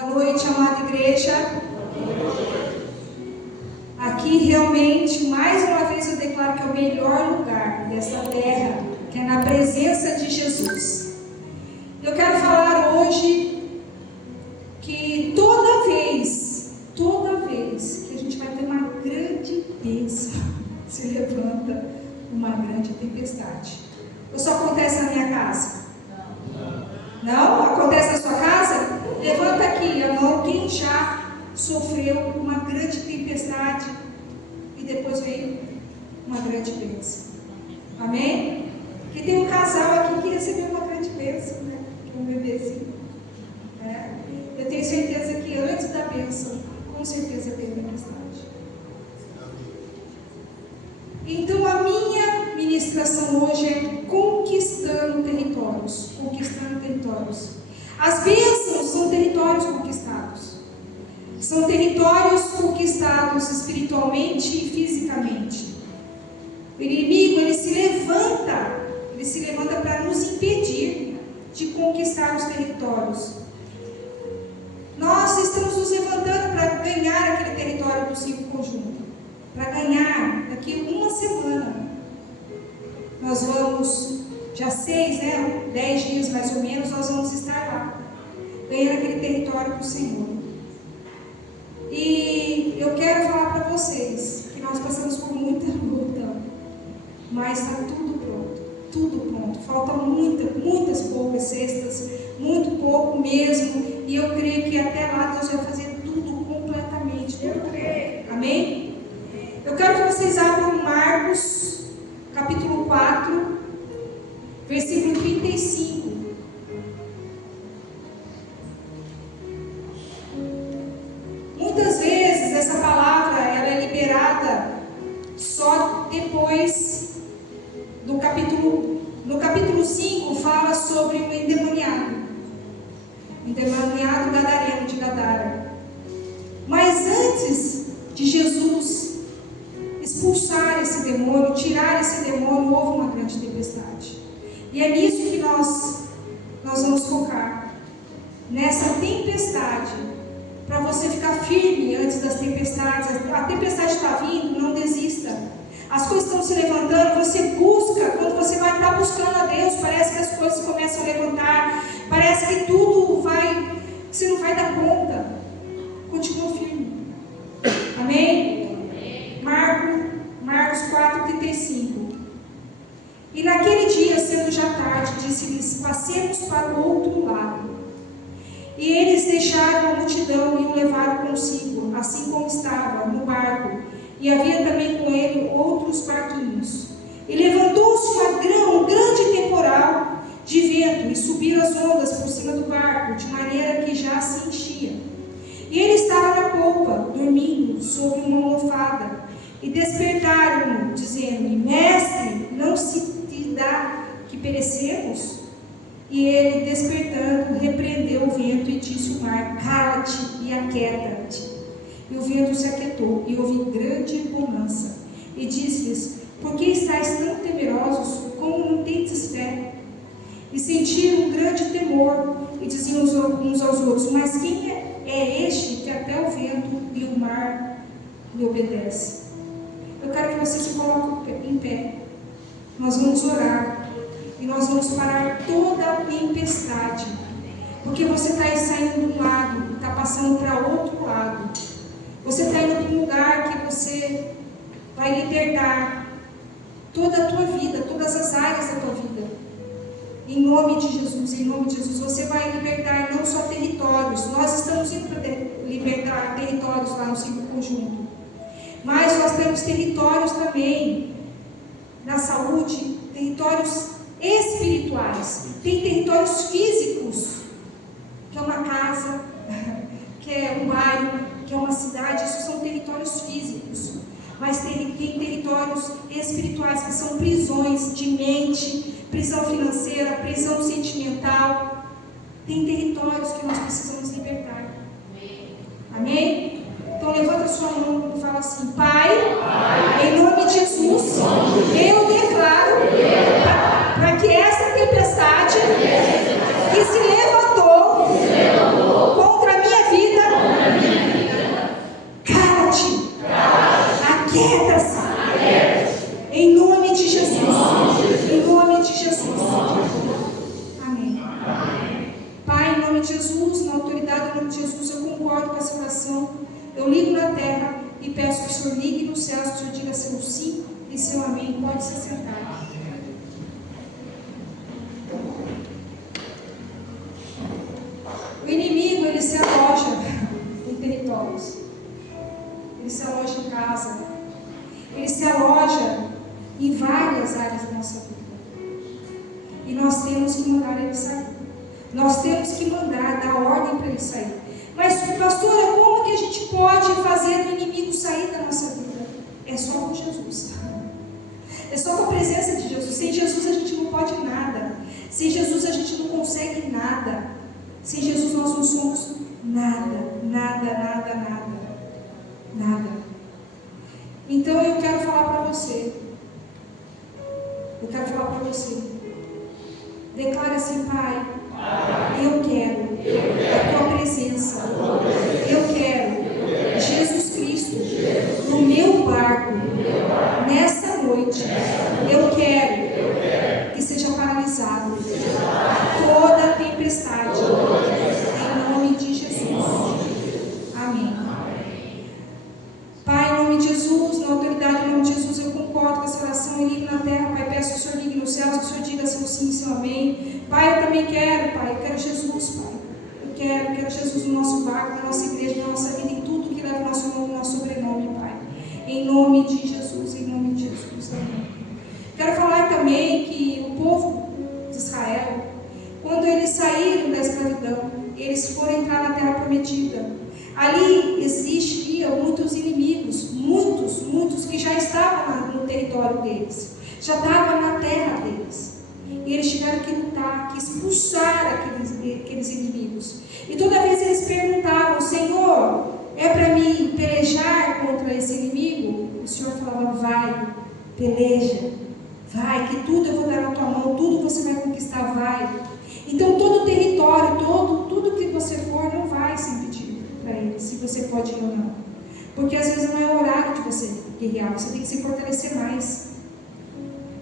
Boa noite, amada igreja. Aqui realmente, mais uma vez eu declaro que é o melhor lugar dessa terra, que é na presença de Jesus. Eu quero falar hoje que toda vez que a gente vai ter uma grande bênção, se levanta uma grande tempestade. Isso só acontece na minha casa? Não? Acontece na sua casa? Levanta aqui a mão quem já sofreu uma grande tempestade e depois veio uma grande bênção. Amém? Porque tem um casal aqui que recebeu uma grande bênção, né? Um bebezinho. Eu tenho certeza que antes da bênção, com certeza teve tempestade. Então a minha ministração hoje é conquistando territórios. Conquistando territórios. As bênçãos são territórios conquistados. São territórios conquistados espiritualmente e fisicamente. O inimigo, ele se levanta para nos impedir de conquistar os territórios. Nós estamos nos levantando para ganhar aquele território do 5 conjunto. Para ganhar daqui uma semana. Nós vamos, já 10 dias mais ou menos, nós vamos estar lá, ganhando aquele território do Senhor. E eu quero falar para vocês que nós passamos por muita luta, mas está tudo pronto. Faltam muitas poucas cestas, muito pouco mesmo, e eu creio que até lá Deus vai fazer tudo completamente. Amém? Eu quero que vocês abram Marcos, capítulo 4, versículo 35. Muitas vezes essa palavra ela é liberada só depois do capítulo. No capítulo 5 fala sobre o endemoniado. Endemoniado gadareno de Gadara. Mas antes de Jesus expulsar esse demônio, tirar esse demônio, houve uma grande tempestade. E é nisso que nós vamos focar. Nessa tempestade. Para você ficar firme antes das tempestades. A tempestade está vindo, não desista. As coisas estão se levantando, você busca. Quando você vai estar buscando a Deus, parece que as coisas começam a levantar. Parece que tudo você não vai dar conta. Continua firme. Amém? Marcos 4:35. E naquele dia, sendo já tarde, disse-lhes: passemos para o outro lado. E eles deixaram a multidão e o levaram consigo, assim como estava, no barco. E havia também com ele outros barquinhos. E levantou-se um grande temporal de vento, e subiram as ondas por cima do barco, de maneira que já se enchia. E ele estava na polpa, dormindo sobre uma almofada. E despertaram-no, dizendo-lhe: Mestre, não se te dá que perecemos? E ele, despertando, repreendeu o vento e disse ao mar: cala-te e aquieta-te. E o vento se aquietou, e houve grande bonança. E disse-lhes: por que estáis tão temerosos, como não tendes fé? E sentiram um grande temor, e diziam uns aos outros: mas quem é este que até o vento e o mar lhe obedece? Eu quero que você se coloque em pé. Nós vamos orar. E nós vamos parar toda a tempestade. Porque você está saindo de um lado, está passando para outro lado. Você está indo para um lugar que você vai libertar toda a tua vida, todas as áreas da tua vida. Em nome de Jesus, você vai libertar não só territórios. Nós estamos indo para libertar territórios lá no 5 conjunto. Mas nós temos territórios também na saúde, territórios espirituais, tem territórios físicos, que é uma casa, que é um bairro, que é uma cidade. Isso são territórios físicos, mas tem territórios espirituais, que são prisões de mente, prisão financeira, prisão sentimental. Tem territórios que nós precisamos libertar. Amém? Então levanta a sua mão e fala assim: Pai, em nome de Jesus, eu declaro para que essa tempestade que se levantou contra a minha vida e seu amém. Pode se sentar. O inimigo, ele se aloja em territórios, ele se aloja em casa, ele se aloja em várias áreas da nossa vida, e nós temos que mandar ele sair, nós temos que mandar, dar ordem para ele sair. Mas, pastora, como que a gente pode fazer o inimigo sair da nossa vida? É só com Jesus, é só com a presença de Jesus. Sem Jesus a gente não pode nada, sem Jesus a gente não consegue nada. Sem Jesus nós não somos nada, nada, nada, nada, nada. Então eu quero falar para você, declara assim: Pai, eu quero a tua presença, eu quero Jesus Cristo no meu barco, nessa noite, eu quero que seja paralisado toda tempestade, em nome de Jesus. Amém. Pai, em nome de Jesus, na autoridade do nome de Jesus, eu concordo com essa oração e ligo na terra. Pai, peço que o Senhor ligue nos céus, que o Senhor diga seu sim, seu amém. Pai, eu também quero, Pai, eu quero Jesus, Pai. Eu quero Jesus no nosso barco, na nossa igreja, na nossa vida, em tudo que leva o nosso nome, o nosso sobrenome, Pai. Em nome de Jesus, em nome de Jesus. Amém. Quero falar também que o povo de Israel, quando eles saíram da escravidão, eles foram entrar na terra prometida. Ali existiam muitos inimigos, muitos que já estavam no território deles, já estavam na terra deles. E eles tiveram que lutar, que expulsar aqueles inimigos. E toda vez eles perguntavam: Senhor, é para mim pelejar contra esse inimigo? O Senhor falava: vai, peleja, vai, que tudo eu vou dar na tua mão, tudo você vai conquistar, vai. Então todo o território, tudo que você for, não vai sem pedir para ele, se você pode ir ou não. Porque às vezes não é o horário de você guerrear, você tem que se fortalecer mais.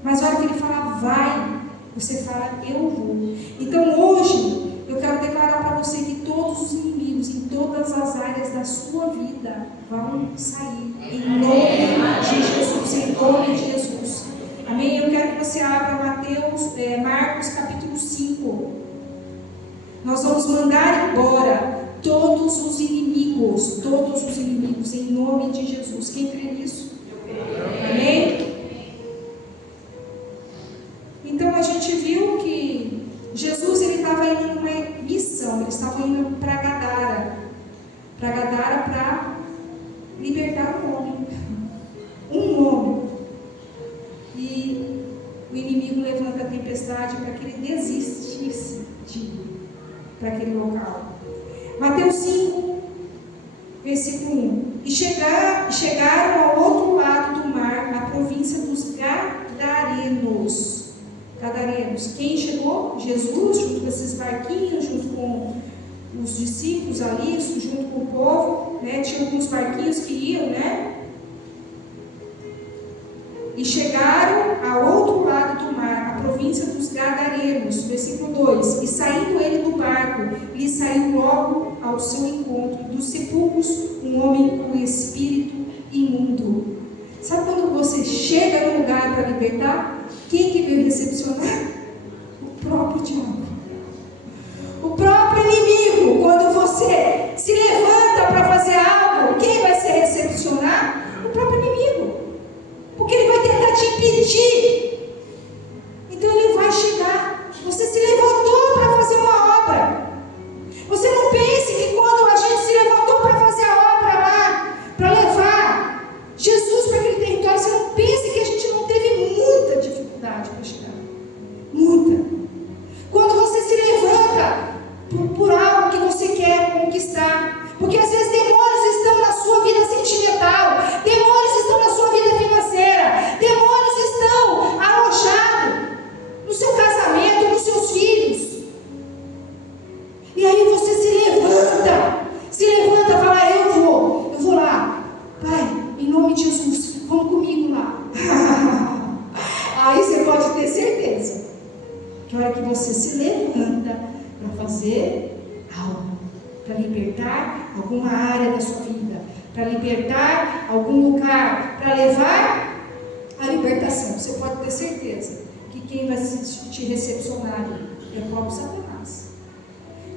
Mas a hora que ele fala vai, você fala eu vou. Então hoje eu quero declarar para você que todos os inimigos em todas as áreas da sua vida vão sair em nome de Jesus, em nome de Jesus. Amém? Eu quero que você abra Marcos capítulo 5. Nós vamos mandar embora todos os inimigos, em nome de Jesus. Quem crê nisso? Amém? Então a gente viu que Jesus estava indo numa missão, ele estava indo para Gadara para libertar um homem. E o inimigo levanta a tempestade para que ele desistisse de ir para aquele local. Mateus 5, versículo 1. E chegaram ao outro lado do mar, a província dos Gadarenos. Quem chegou? Jesus, junto com esses barquinhos, junto com os discípulos ali, junto com o povo, né? Tinha alguns barquinhos que iam, né? E chegaram ao outro lado do mar, a província dos Gadarenos, versículo 2. E saindo ele do barco, lhe saiu logo ao seu encontro dos sepulcros um homem com espírito imundo. Sabe quando você chega no lugar para libertar? Quem que veio recepcionar? O próprio diabo. O próprio inimigo. Quando você se levanta para fazer algo, quem vai se recepcionar? O próprio inimigo. Porque ele vai tentar te impedir. Então ele vai chegar. Você se levantou para fazer uma obra. Você não pense que quando a gente se levantou para fazer a obra lá, para levar Jesus para aquele território, você não pense que a gente não teve muita dificuldade para chegar. Muita. Quando você se levanta por algo que você quer conquistar, porque às vezes demônios estão na sua vida sentimental, demônios estão na sua vida financeira, demônios estão alojados no seu casamento, nos seus filhos. E aí você se levanta e fala: eu vou lá, Pai, em nome de Jesus, vamos comigo lá. Aí você pode ter certeza que a hora que você se levanta para fazer algo, para libertar alguma área da sua vida, para libertar algum lugar, para levar a libertação. Você pode ter certeza que quem vai te recepcionar é o próprio Satanás.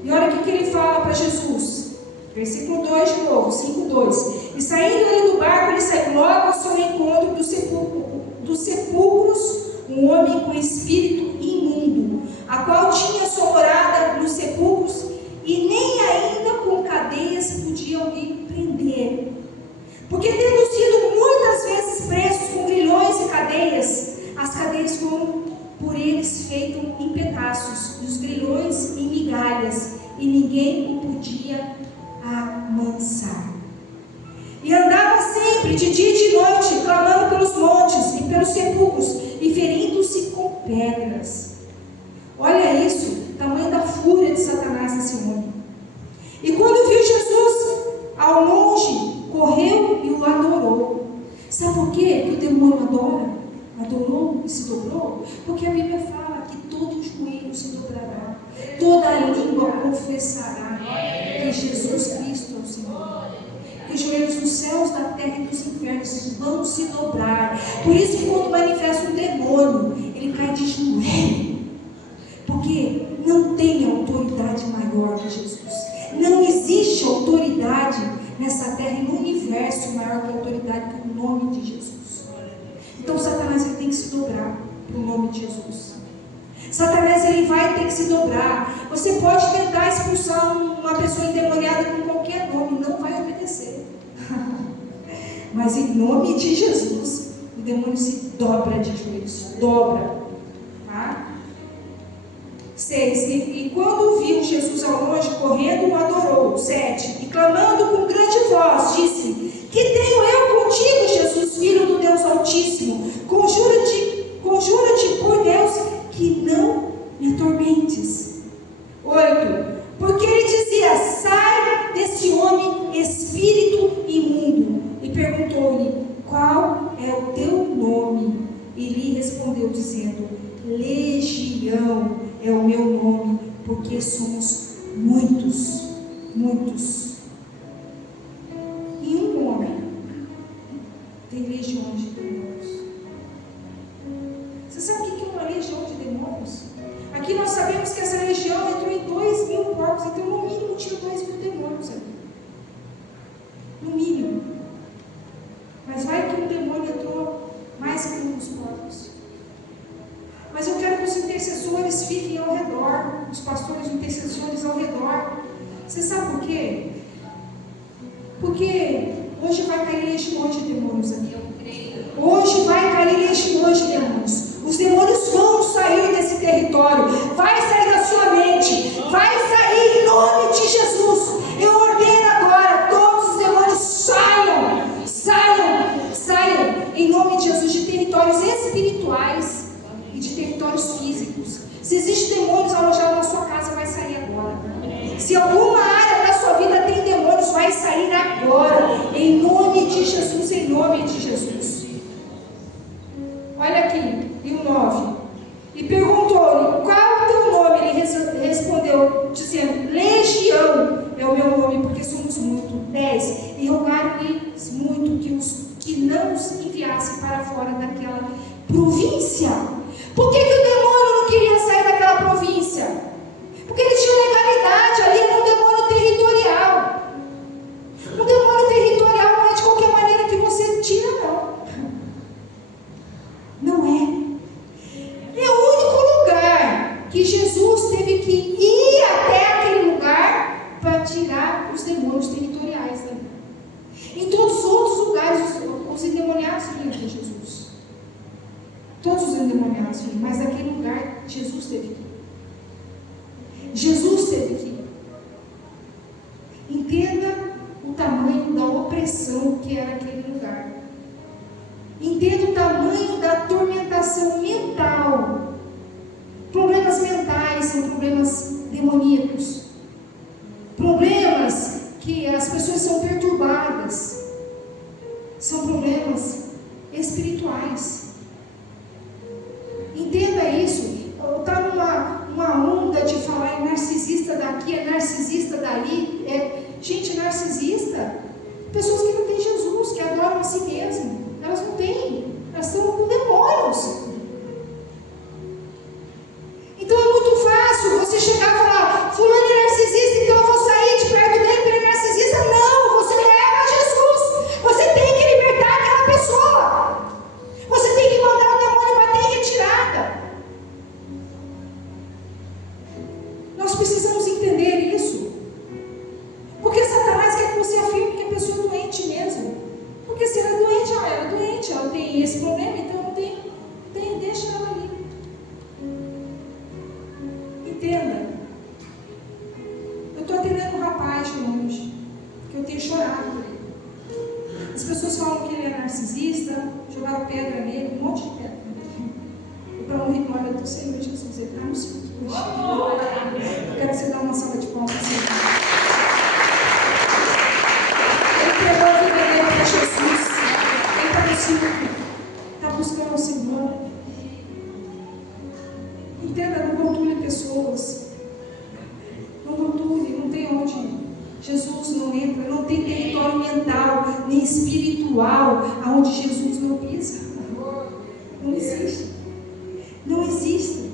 E olha o que ele fala para Jesus. Versículo 2 de novo, 5:2. E saindo ele do barco, ele saiu logo ao seu encontro dos sepulcros, um homem com espírito imundo, a qual tinha sua morada nos sepulcros, e nem ainda com cadeias podiam lhe prender. Porque tendo sido muitas vezes presos com grilhões e cadeias, as cadeias foram por eles feitas em pedaços, e os grilhões em migalhas, e ninguém o podia amansar. E andava sempre, de dia e de noite, clamando pelos montes e pelos sepulcros, e ferindo-se com pedras. Olha isso, tamanho da fúria de Satanás nesse homem. E quando viu Jesus ao longe, correu e o adorou. Sabe por quê que o demônio adorou e se dobrou? Porque a Bíblia fala que todo joelho se dobrará, toda língua confessará que Jesus Cristo é o Senhor. Que os joelhos dos céus, da terra e dos infernos vão se dobrar. Por isso que quando manifesta um demônio, ele cai de joelho. Porque não tem autoridade maior que Jesus. Não existe autoridade nessa terra e no universo maior que a autoridade que o nome de Jesus. Então Satanás ele tem que se dobrar para o nome de Jesus. Satanás ele vai ter que se dobrar. Você pode tentar expulsar uma pessoa endemoniada com qualquer nome, não vai obedecer. Mas em nome de Jesus, o demônio se dobra de joelhos, dobra. Tá? 6. E quando viu Jesus ao longe, correndo, o adorou. 7. E clamando com grande voz, disse: Que tenho eu contigo, Jesus, Filho do Deus Altíssimo? Conjura-te por Deus que não me atormentes. 8. Porque ele dizia: Sai desse homem, espírito imundo. E perguntou-lhe: Qual é o teu nome? E lhe respondeu, dizendo: Legião é o meu nome, porque somos muitos, muitos. E um homem tem legiões de demônios. Você sabe o que é uma legião de demônios? Aqui nós sabemos que essa legião entrou em 2.000 corpos, então no mínimo tinha 2.000 demônios ali. No mínimo. Mas vai que um demônio entrou mais que um dos corpos. Mas eu quero que os intercessores fiquem ao redor, os pastores intercessores ao redor. Você sabe por quê? Porque hoje vai cair legiões de demônios aqui. Hoje vai cair legiões de demônios. Os demônios vão sair desse território. Vai sair da sua mente. Vai sair em nome de Jesus. Eu ordeno agora, todos os demônios saiam. Saiam em nome de Jesus de territórios espirituais e de territórios físicos. Se existe demônios alojados na sua casa, vai sair agora. Se alguma área da sua vida tem demônios, vai sair agora. Em nome de Jesus, em nome de Jesus. Olha aqui, e o 9. E perguntou-lhe: Qual é o teu nome? Ele respondeu, dizendo: Legião é o meu nome, porque somos muito. 10. E rogaram-lhes muito que não os enviasse para fora daquela província. Por que o demônio não queria sair daquela província? Porque ele tinha legalidade, ali era um demônio territorial. Um demônio territorial não é de qualquer maneira que você tira, não. Não é. É o único lugar que Jesus teve que ir até aquele lugar para tirar os demônios territoriais dali. Em todos os outros lugares, os endemoniados vinham até Jesus. Todos os endemoniados vinham, mas naquele lugar, Jesus teve que ir. Jesus teve que ir. Entenda o tamanho da opressão que era aquele lugar. Entenda o tamanho da atormentação mental. Problemas mentais são problemas demoníacos. Problemas que as pessoas são perturbadas. São problemas espirituais. Entenda isso. Está numa onda de falar em narcisista daqui, é narcisista dali. Gente, narcisista, pessoas que não têm Jesus, que adoram a si mesmo. Elas não têm, elas estão com demônio. do Senhor Jesus, Ele está no centro hoje. Eu quero que você dê uma salva de palmas ao Senhor. Ele entregou a vida dele para Jesus. Ele está no centro. Está buscando o Senhor. Entenda, não rotule pessoas. Não rotule, não tem onde. Jesus não entra, não tem território mental nem espiritual aonde Jesus não pisa. Não existe. Não existe.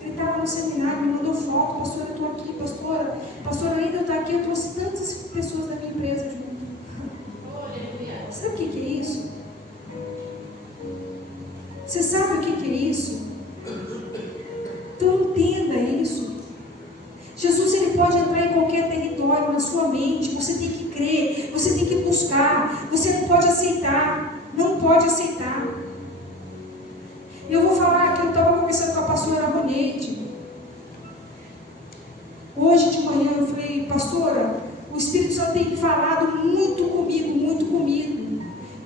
Ele estava no seminário, me mandou foto, pastora, eu estou aqui, pastora, ainda está aqui, eu trouxe tantas pessoas da minha empresa junto. Sabe o que é isso? Você sabe o que é isso? Então entenda isso. Jesus, ele pode entrar em qualquer território na sua mente. Você tem que crer, você tem que buscar. Você não pode aceitar, não pode aceitar. Eu vou falar que eu estava conversando com a pastora Roneide hoje de manhã. Eu falei, pastora, o Espírito Santo tem falado muito comigo,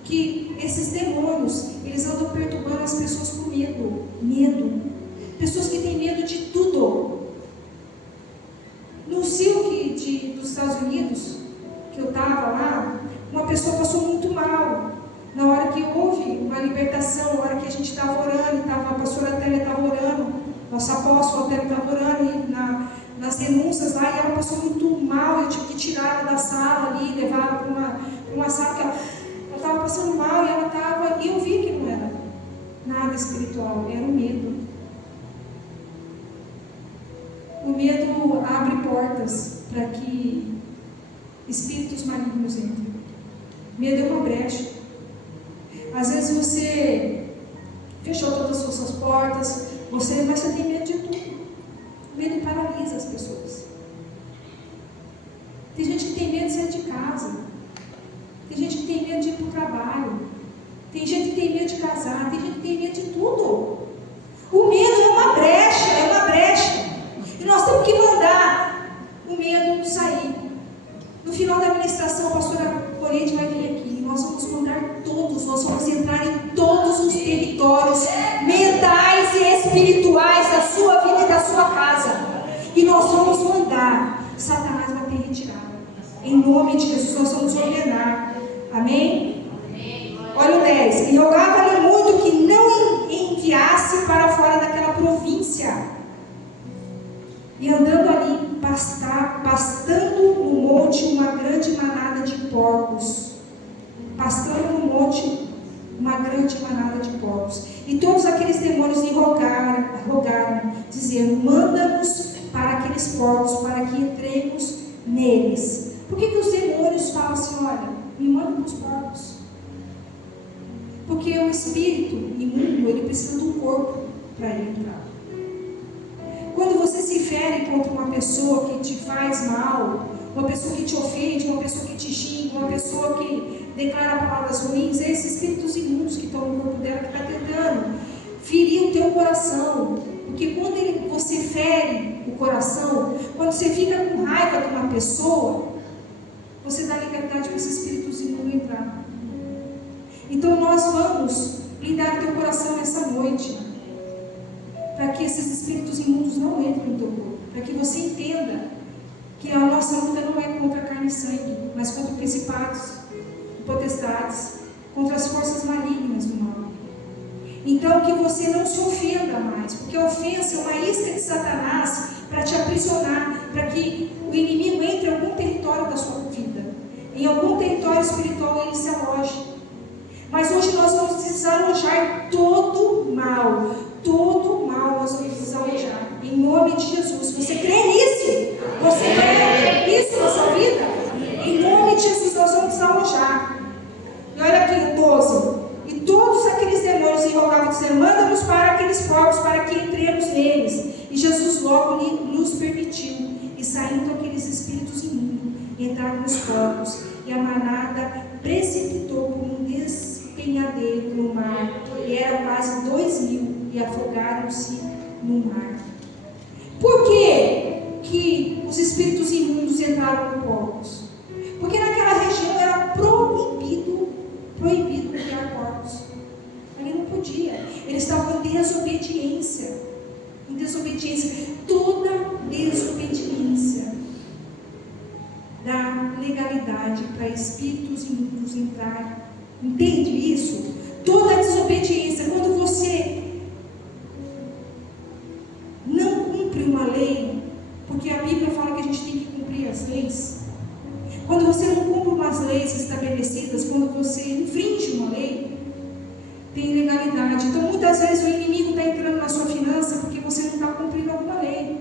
que esses demônios, eles andam perturbando as pessoas com medo, pessoas que têm medo de tudo. No Silk dos Estados Unidos, que eu estava lá, uma pessoa passou muito mal. Na hora que houve uma libertação, na hora que a gente estava orando, a pastora Télia estava orando, nossa apóstola Télia estava orando, e nas denúncias lá, e ela passou muito mal. Eu tive que tirar ela da sala ali, levar ela para uma sala, que ela estava passando mal, e ela estava, e eu vi que não era nada espiritual, era o medo. O medo abre portas para que espíritos malignos entrem. Medo é uma brecha. Às vezes você fechou todas as suas portas, mas você tem medo de tudo. O medo paralisa as pessoas. Tem gente que tem medo de sair de casa. Tem gente que tem medo de ir para o trabalho. Tem gente que tem medo de casar. Tem gente que tem medo de tudo. O medo é uma brecha. E nós temos que mandar o medo sair. No final da ministração, a pastora Corrente vai vir aqui. Nós vamos mandar todos, nós vamos entrar em todos os territórios mentais e espirituais da sua vida e da sua casa. E nós vamos mandar. Satanás vai ter retirada. Em nome de Jesus, nós vamos ordenar. Amém? Olha o 10. E rogava-lhe muito que não enviasse para fora daquela província. E andando ali, pastando no monte uma grande manada de porcos. E todos aqueles demônios lhe rogaram, dizendo, manda-nos para aqueles porcos, para que entremos neles. Por que os demônios falam assim, olha, me manda para os porcos? Porque o espírito imundo, ele precisa de um corpo para ele entrar. Quando você se fere contra uma pessoa que te faz mal, uma pessoa que te ofende, uma pessoa que te xinga, uma pessoa que declara palavras ruins, é esses espíritos imundos que estão no corpo dela que está tentando ferir o teu coração. Porque quando você fere o coração, quando você fica com raiva de uma pessoa, você dá liberdade para esses espíritos imundos entrar. Então nós vamos blindar o teu coração nessa noite, para que esses espíritos imundos não entrem no teu corpo, para que você entenda que a nossa luta não é contra carne e sangue, mas contra principados, potestades, contra as forças malignas do mal. Então que você não se ofenda mais, porque a ofensa é uma isca de Satanás para te aprisionar, para que o inimigo entre em algum território da sua vida, em algum território espiritual ele se aloje. Mas hoje nós vamos desalojar todo mal nós vamos desalojar, em nome de Jesus. Você crê nisso? Você crê nisso na sua vida? Em nome de Jesus nós vamos desalojar. E olha aqui o 12. E todos aqueles demônios lhe rogavam, dizendo, manda-nos para aqueles porcos, para que entremos neles. E Jesus logo nos permitiu. E saindo aqueles espíritos imundos, entraram nos porcos. E a manada precipitou por um despenhadeiro no mar. E eram quase 2.000. E afogaram-se no mar. Por que os espíritos imundos entraram no porcos? Porque naquela região era proibido criar porcos. Ali não podia. Eles estavam em desobediência. Em desobediência. Toda desobediência dá legalidade para espíritos imundos entrarem. Entende isso? Toda desobediência, quando você não cumpre uma lei, porque a Bíblia fala que a gente tem que cumprir as leis. Quando você não cumpre umas leis estabelecidas, quando você infringe uma lei, tem legalidade. Então, muitas vezes o inimigo está entrando na sua finança porque você não está cumprindo alguma lei.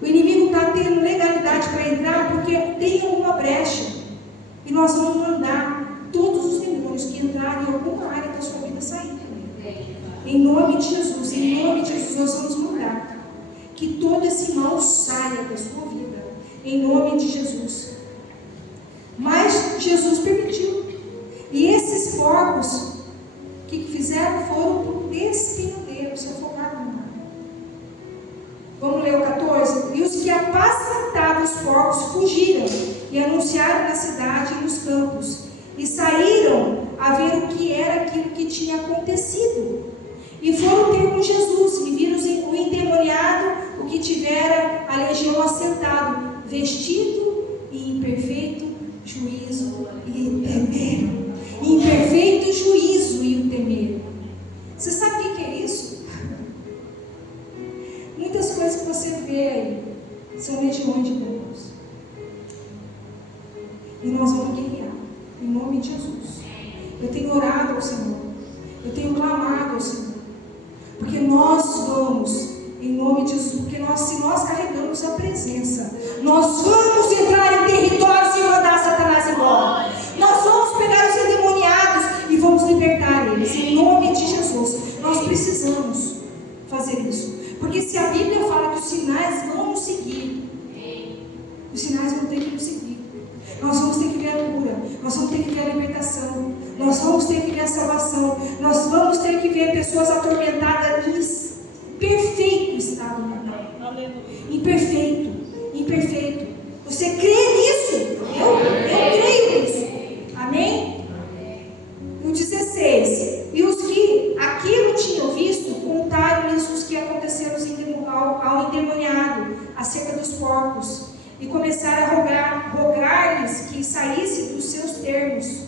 O inimigo está tendo legalidade para entrar porque tem alguma brecha. E nós vamos mandar todos os demônios que entrarem em alguma área da sua vida sair. Em nome de Jesus, nós vamos mandar que todo esse mal saia da sua vida. Em nome de Jesus. Mas Jesus permitiu. E esses porcos, o que fizeram? Foram para o despenhadeiro, se afogaram no mar. Vamos ler o 14? E os que apacentavam os porcos fugiram e anunciaram na cidade e nos campos. E saíram a ver o que era aquilo que tinha acontecido. E foram ter com Jesus e viram o endemoniado, o que tivera a legião assentado, vestido e em perfeito juízo e temer. Em perfeito juízo e o temer. Você sabe o que é isso? Muitas coisas que você vê aí são legiões de demônios. E nós vamos guerrear, em nome de Jesus. Eu tenho orado ao Senhor, eu tenho clamado ao Senhor, porque nós vamos, em nome de Jesus, porque se nós carregamos a presença, nós vamos entrar em territórios e mandar Satanás embora. Nós vamos pegar os endemoniados e vamos libertar eles, em nome de Jesus. Nós precisamos fazer isso, porque se a Bíblia fala que os sinais vão nos seguir, os sinais vão ter que nos seguir. Nós vamos ter que ver a cura, nós vamos ter que ver a libertação, nós vamos ter que ver a salvação, nós vamos ter que ver pessoas atormentadas em perfeito estado mental. Imperfeito. Você crê nisso? Eu creio nisso. Amém? No 16. E os que aquilo tinham visto, contaram-lhes os que aconteceram ao endemoniado acerca dos porcos. E começaram a rogar-lhes que saísse dos seus termos.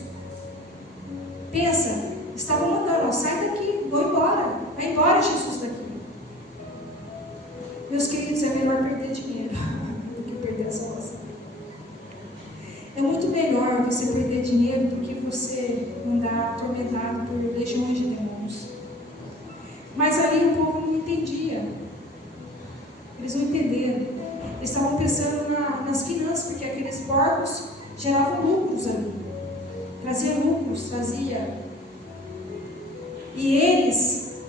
Pensa, estavam mandando, sai daqui, vou embora. Vai embora, Jesus, daqui. Meus queridos, é melhor perder dinheiro do que perder a salvação. É muito melhor você perder dinheiro do que você andar atormentado por legiões de demônios. Mas ali o povo não entendia. Eles não entenderam. Eles estavam pensando nas finanças, porque aqueles porcos geravam lucros ali. Traziam lucros, E eles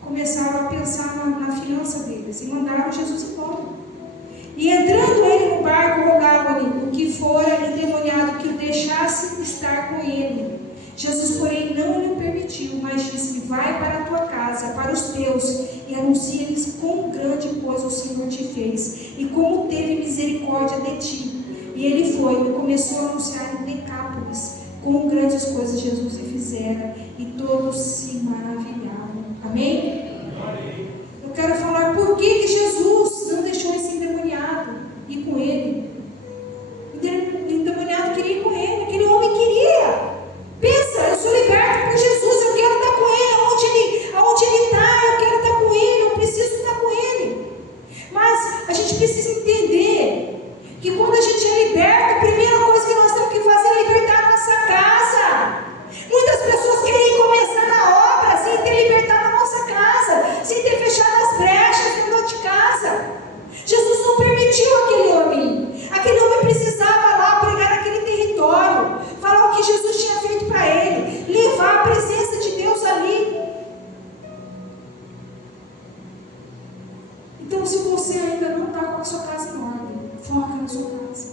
começaram a pensar na finança deles e mandaram Jesus embora. E entrando ele no barco, rogavam-lhe o que fora endemoniado que o deixasse estar com ele. Jesus, porém, não lhe permitiu, mas disse: vai para a tua casa, para os teus, e anuncia-lhes quão grande coisa o Senhor te fez, e como teve misericórdia de ti. E ele foi e começou a anunciar em Decápolis quão grandes coisas Jesus lhe fizera, e todos se maravilhavam. Amém? Eu quero falar por que Jesus não deixou esse endemoniado ir com ele. O endemoniado queria ir com ele, aquele homem queria. Pensa, eu sou liberto por Jesus, eu quero estar com ele, aonde ele está, eu quero estar com ele, eu preciso estar com ele. Mas a gente precisa entender que quando a gente é liberto, a primeira coisa que nós temos que fazer é libertar a nossa casa. Muitas pessoas querem começar na obra sem ter libertado a nossa casa, sem ter fechado as brechas dentro de casa. Jesus não permitiu aquele homem. Aquele homem precisava lá pregar naquele território, falar o que Jesus tinha feito para ele, levar a presença de Deus ali. Então, se você ainda não está com a sua casa em ordem, foca na sua casa,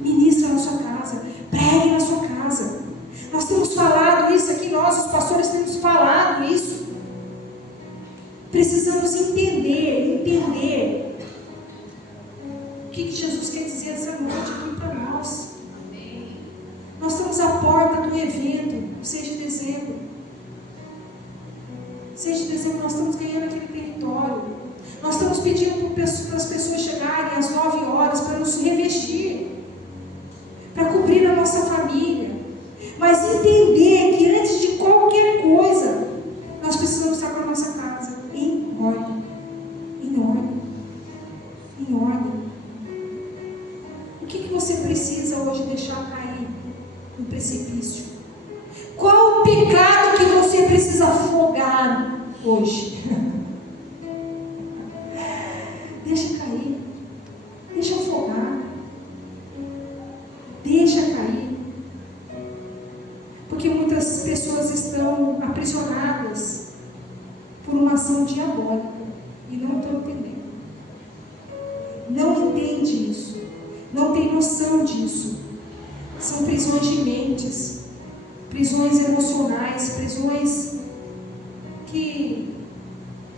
ministra na sua casa, pregue na sua casa. Nós temos falado isso aqui, nós, os pastores, temos falado isso. Precisamos entender o que Jesus quer dizer essa noite aqui para nós. Nós estamos à porta do evento, 6 de dezembro. 6 de dezembro nós estamos ganhando aquele território. Nós estamos pedindo para as pessoas chegarem às 9 horas para nos revestir, para cobrir a nossa família. Mas entender que antes de qualquer coisa, nós precisamos estar com a nossa casa em ordem. Em ordem. Em ordem. O que você precisa hoje deixar cair no precipício? Qual o pecado que você precisa afogar hoje? Deixa cair. Deixa afogar. Deixa cair. Porque muitas pessoas estão aprisionadas por uma ação diabólica e não estão entendendo. Não entende isso. Não tem noção disso. São prisões de mentes, prisões emocionais, prisões que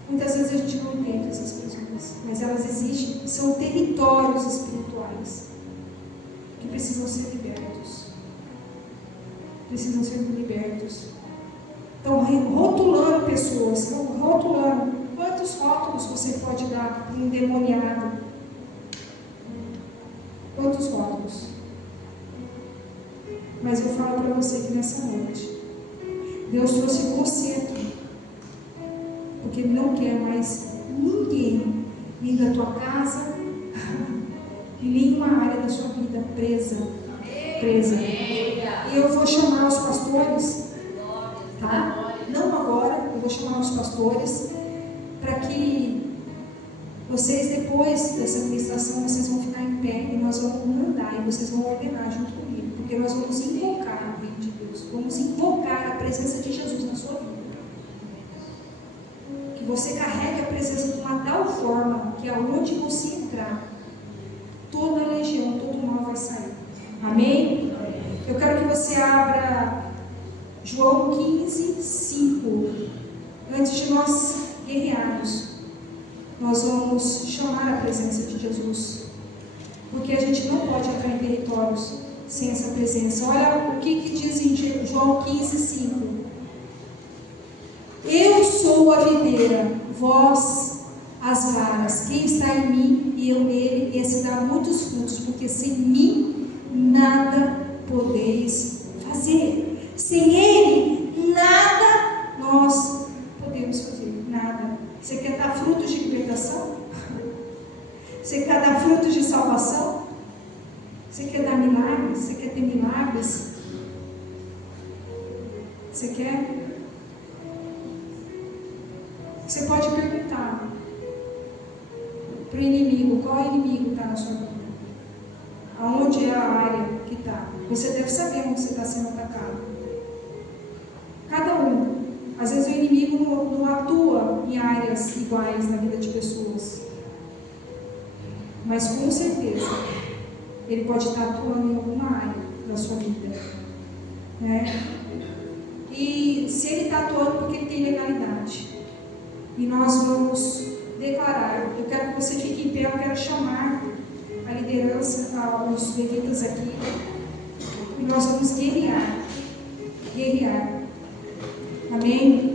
muitas vezes a gente não entende essas prisões, mas elas existem, são territórios espirituais que precisam ser libertos. Precisam ser libertos. Estão rotulando pessoas, estão rotulando. Quantos rótulos você pode dar para um endemoniado? Quantos rótulos? Mas eu falo para você que nessa noite, Deus trouxe você aqui, porque Ele não quer mais ninguém vir da tua casa e nenhuma área da sua vida presa. E eu vou chamar os pastores, tá? Não agora, eu vou chamar os pastores para que vocês, depois dessa ministração, vocês vão ficar em pé e nós vamos mandar e vocês vão ordenar junto comigo, porque nós vamos invocar o reino de Deus, vamos invocar a presença de Jesus na sua vida. Que você carregue a presença de uma tal forma que aonde você entrar, toda a legião, todo o mal vai sair. Amém? Eu quero que você abra João 15, 5. Antes de nós guerrearmos, nós vamos chamar a presença de Jesus, porque a gente não pode entrar em territórios sem essa presença. Olha o que diz em João 15, 5. Eu sou a videira, vós as varas. Quem está em mim e eu nele, esse dá muitos frutos, porque sem mim nada podeis fazer. Sem ele, nada nós podemos fazer. Nada. Você quer dar frutos de libertação? Você quer dar frutos de salvação? Você quer dar milagres? Você quer ter milagres? Você quer? Você pode perguntar para o inimigo, qual inimigo está na sua vida? Aonde é a área que está? Você deve saber onde você está sendo atacado. Cada um. Às vezes o inimigo não atua em áreas iguais na vida de pessoas. Mas com certeza, ele pode estar atuando em alguma área da sua vida. Né? E se ele está atuando, porque ele tem legalidade. E nós vamos declarar. Eu quero que você fique em pé, eu quero chamar a liderança, os levitas aqui. E nós vamos guerrear. Guerrear. Amém?